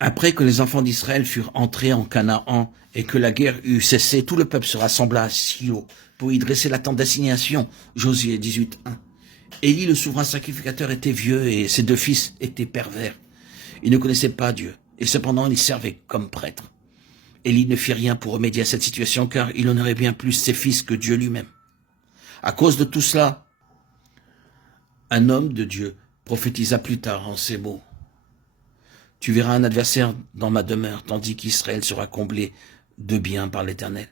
Après que les enfants d'Israël furent entrés en Canaan et que la guerre eut cessé, tout le peuple se rassembla à Shilo pour y dresser la tente d'assignation. Josué 18:1. Élie, le souverain sacrificateur, était vieux et ses deux fils étaient pervers. Ils ne connaissaient pas Dieu et cependant ils servaient comme prêtres. Élie ne fit rien pour remédier à cette situation car il honorait bien plus ses fils que Dieu lui-même. À cause de tout cela, un homme de Dieu prophétisa plus tard en ces mots. Tu verras un adversaire dans ma demeure, tandis qu'Israël sera comblé de bien par l'Éternel.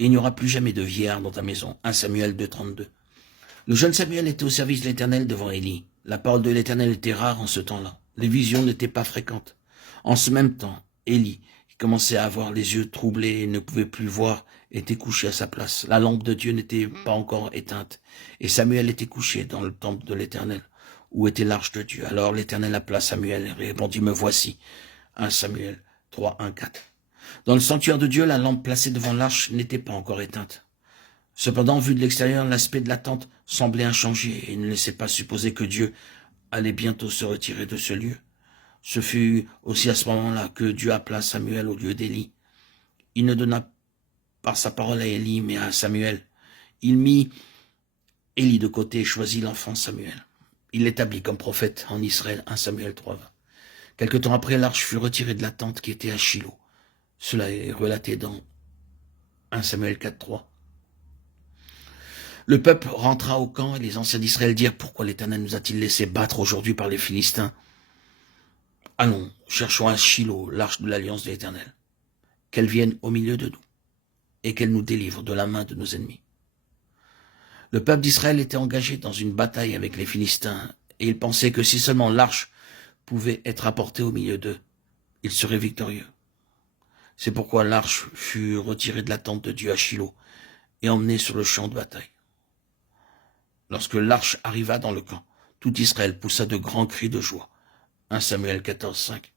Et il n'y aura plus jamais de vieillard dans ta maison. 1 Samuel 2:32. Le jeune Samuel était au service de l'Éternel devant Élie. La parole de l'Éternel était rare en ce temps-là. Les visions n'étaient pas fréquentes. En ce même temps, Élie, qui commençait à avoir les yeux troublés et ne pouvait plus voir, était couché à sa place. La lampe de Dieu n'était pas encore éteinte. Et Samuel était couché dans le temple de l'Éternel, où était l'arche de Dieu. Alors l'Éternel appela Samuel et répondit, me voici. 1 Samuel 3:1-4. Dans le sanctuaire de Dieu, la lampe placée devant l'arche n'était pas encore éteinte. Cependant, vu de l'extérieur, l'aspect de la tente semblait inchangé et ne laissait pas supposer que Dieu allait bientôt se retirer de ce lieu. Ce fut aussi à ce moment-là que Dieu appela Samuel au lieu d'Élie. Il ne donna pas sa parole à Élie, mais à Samuel. Il mit Élie de côté et choisit l'enfant Samuel. Il l'établit comme prophète en Israël, 1 Samuel 3:20. Quelque temps après, l'arche fut retirée de la tente qui était à Shilo. Cela est relaté dans 1 Samuel 4:3. Le peuple rentra au camp et les anciens d'Israël dirent « Pourquoi l'Éternel nous a-t-il laissé battre aujourd'hui par les Philistins? Allons, cherchons à Shilo, l'arche de l'alliance de l'Éternel, qu'elle vienne au milieu de nous et qu'elle nous délivre de la main de nos ennemis. » Le peuple d'Israël était engagé dans une bataille avec les Philistins et il pensait que si seulement l'arche pouvait être apportée au milieu d'eux, ils seraient victorieux. C'est pourquoi l'arche fut retirée de la tente de Dieu à Shilo et emmenée sur le champ de bataille. Lorsque l'arche arriva dans le camp, tout Israël poussa de grands cris de joie. 1 Samuel 14:5.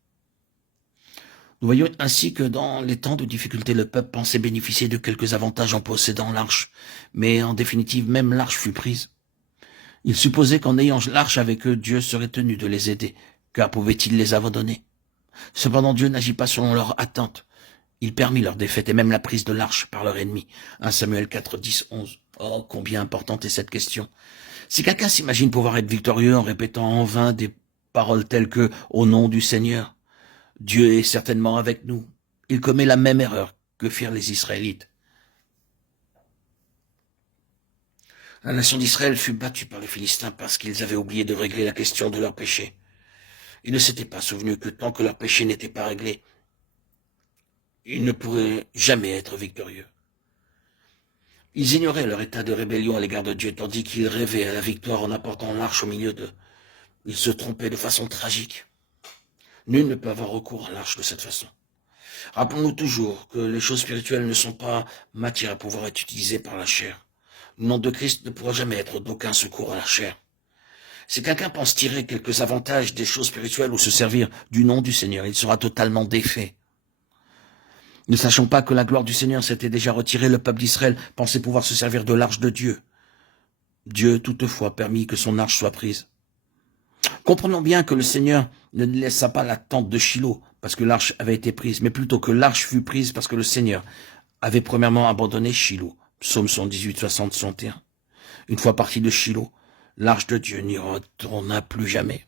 Nous voyons ainsi que dans les temps de difficulté, le peuple pensait bénéficier de quelques avantages en possédant l'arche, mais en définitive, même l'arche fut prise. Ils supposaient qu'en ayant l'arche avec eux, Dieu serait tenu de les aider, car pouvait-il les abandonner? Cependant, Dieu n'agit pas selon leur attente. Il permit leur défaite et même la prise de l'arche par leur ennemi. 1 Samuel 4:10-11. Oh, combien importante est cette question. Si quelqu'un s'imagine pouvoir être victorieux en répétant en vain des paroles telles que « Au nom du Seigneur », Dieu est certainement avec nous. Il commet la même erreur que firent les Israélites. La nation d'Israël fut battue par les Philistins parce qu'ils avaient oublié de régler la question de leur péché. Ils ne s'étaient pas souvenus que tant que leur péché n'était pas réglé, ils ne pourraient jamais être victorieux. Ils ignoraient leur état de rébellion à l'égard de Dieu, tandis qu'ils rêvaient à la victoire en apportant l'arche au milieu d'eux. Ils se trompaient de façon tragique. Nul ne peut avoir recours à l'arche de cette façon. Rappelons-nous toujours que les choses spirituelles ne sont pas matière à pouvoir être utilisées par la chair. Le nom de Christ ne pourra jamais être d'aucun secours à la chair. Si quelqu'un pense tirer quelques avantages des choses spirituelles ou se servir du nom du Seigneur, il sera totalement défait. Ne sachant pas que la gloire du Seigneur s'était déjà retirée, le peuple d'Israël pensait pouvoir se servir de l'arche de Dieu. Dieu, toutefois, permit que son arche soit prise. Comprenons bien que le Seigneur ne laissa pas la tente de Shilo parce que l'arche avait été prise, mais plutôt que l'arche fut prise parce que le Seigneur avait premièrement abandonné Shilo. Psaume 118, 60, 61. Une fois parti de Shilo, l'arche de Dieu n'y retourna plus jamais.